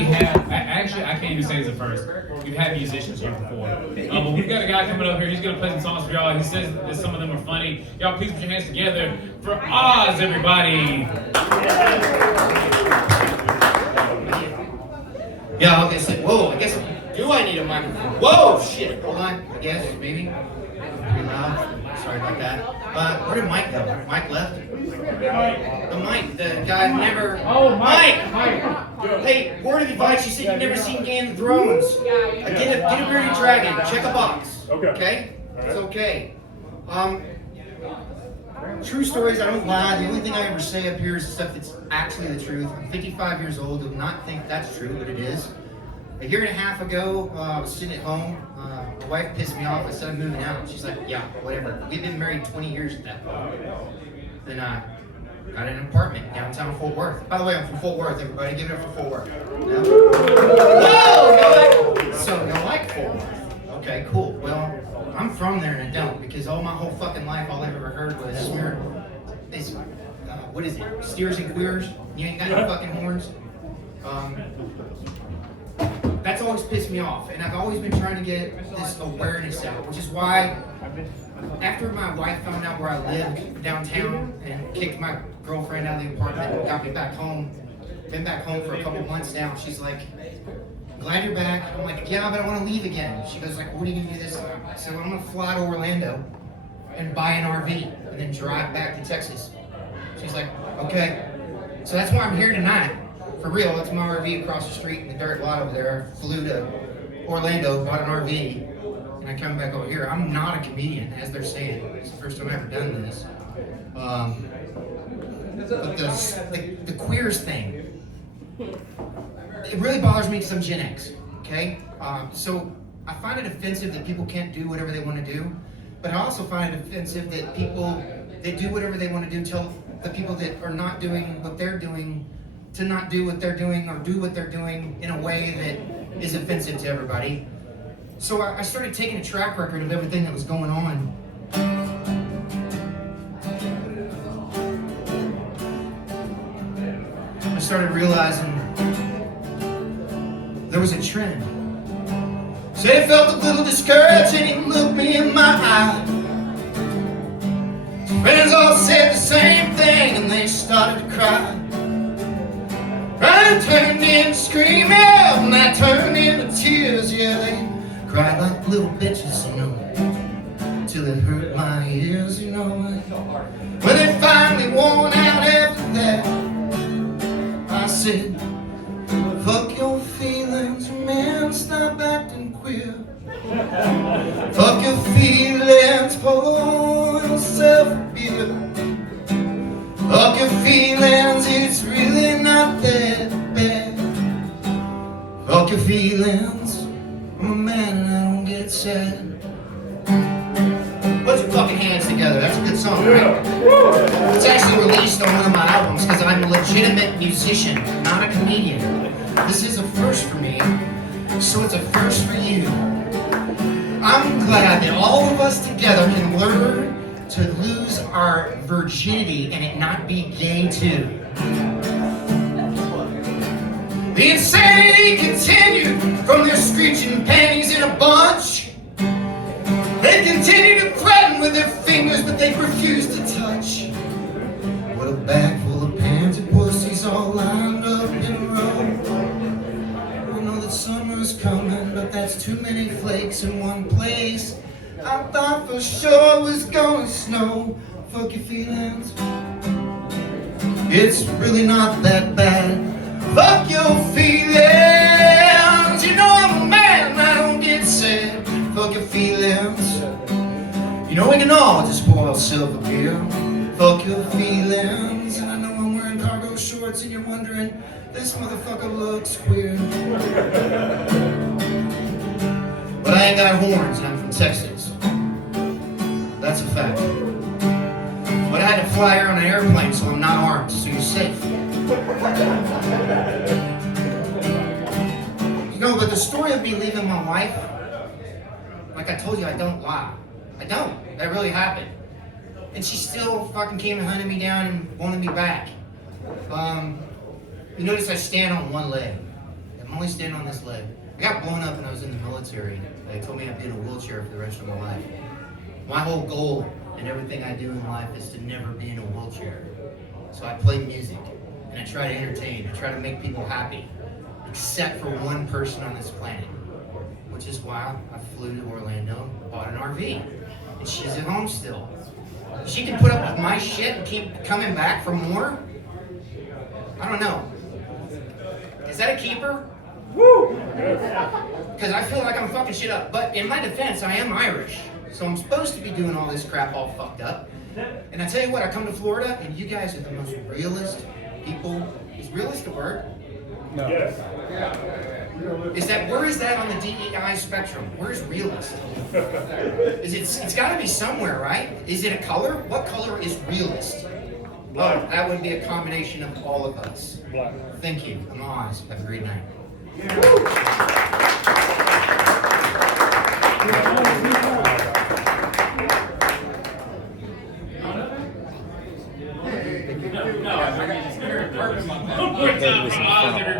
we have, actually, I can't even say it's a first. We've had musicians here before. But we've got a guy coming up here. He's going to play some songs for y'all. He says that some of them are funny. Y'all, please put your hands together for Oz, everybody. Yeah, okay, so, whoa, I guess, do I need a microphone? Whoa, shit, hold on, I guess, maybe. Pretty loud, sorry about that. Where did Mike go? Mike left? The Mike, the guy I've never... Oh, Mike! Hey, word of advice, you said you've never seen Game of Thrones. Get a bearded dragon, check a box. Okay? It's okay. True stories, I don't lie. The only thing I ever say up here is stuff that's actually the truth. I'm 55 years old. Do not think that's true, but it is. A year and a half ago, I was sitting at home. My wife pissed me off. I said I'm moving out. She's like, yeah, whatever. We've been married 20 years at that point. Then I got an apartment downtown Fort Worth. By the way, I'm from Fort Worth, everybody. Give it up for Fort Worth. No? Whoa! So, you like Fort Worth? Okay, cool. Well, I'm from there and I don't, because all my whole fucking life, all I've ever heard was what is it? Steers and queers? You ain't got no fucking horns? That's always pissed me off, and I've always been trying to get this awareness out, which is why after my wife found out where I lived downtown and kicked my girlfriend out of the apartment and got me back home, been back home for a couple months now, she's like, glad you're back. I'm like, yeah, but I want to leave again. She goes like, what are you gonna do this time? I said, well, I'm gonna fly to Orlando and buy an RV and then drive back to Texas. She's like, okay. So that's why I'm here tonight. For real, that's my RV across the street in the dirt lot over there. I flew to Orlando, bought an RV, and I come back over here. I'm not a comedian, as they're saying. It's the first time I've ever done this. But the queers thing, it really bothers me because I'm Gen X, okay? So I find it offensive that people can't do whatever they want to do, but I also find it offensive that people that do whatever they want to do tell the people that are not doing what they're doing to not do what they're doing or do what they're doing in a way that is offensive to everybody. So I started taking a track record of everything that was going on. I started realizing there was a trend. Said he felt a little discouraged and he looked me in my eye. Friends all said the same thing and they started to cry. I turned into screaming and I turned into tears. Yeah, they cried like little bitches, you know, till it hurt my ears, you know. When they finally worn out after that, I said, fuck your feelings, man, stop acting queer. Fuck your feelings, pour yourself a beer. Fuck your feelings, it's really not that bad. Fuck your feelings, I'm a man and I don't get sad. Put your fucking hands together, that's a good song, right? It's actually released on one of my albums because I'm a legitimate musician, not a comedian. This is a first for me, so it's a first for you. I'm glad that all of us together can learn to lose our virginity and it not be gay too. The insanity continued from their screeching panties in a bunch. They continue to threaten with their fingers, but they refuse to touch. What a bag full of pansy pussies all lined up in a row. I know that summer's coming, but that's too many flakes in one place. I thought for sure it was gonna snow. Fuck your feelings, it's really not that bad. Fuck your feelings, you know I'm a man, I don't get sad. Fuck your feelings, you know we can all just pour ourselves a beer. Fuck your feelings, and I know I'm wearing cargo shorts and you're wondering, this motherfucker looks queer. But I ain't got horns and I'm from Texas. That's a fact. But I had to fly here on an airplane, so I'm not armed, so you're safe. You know, but the story of me leaving my wife, like I told you, I don't lie. I don't. That really happened. And she still fucking came and hunted me down and wanted me back. You notice I stand on one leg. And I'm only standing on this leg. I got blown up when I was in the military. They told me I'd be in a wheelchair for the rest of my life. My whole goal and everything I do in life is to never be in a wheelchair. So I play music, and I try to entertain, I try to make people happy, except for one person on this planet, which is why I flew to Orlando, bought an RV, and she's at home still. She can put up with my shit and keep coming back for more? I don't know. Is that a keeper? Woo! Because I feel like I'm fucking shit up. But in my defense, I am Irish. So I'm supposed to be doing all this crap all fucked up. And I tell you what, I come to Florida and you guys are the most realist people. Is realist a word? No. Yes. Where is that on the DEI spectrum? Where's realist? It's gotta be somewhere, right? Is it a color? What color is realist? Black. Oh, that would be a combination of all of us. Black. Thank you. I'm Oz. Have a great night. One more time for Oz, everybody.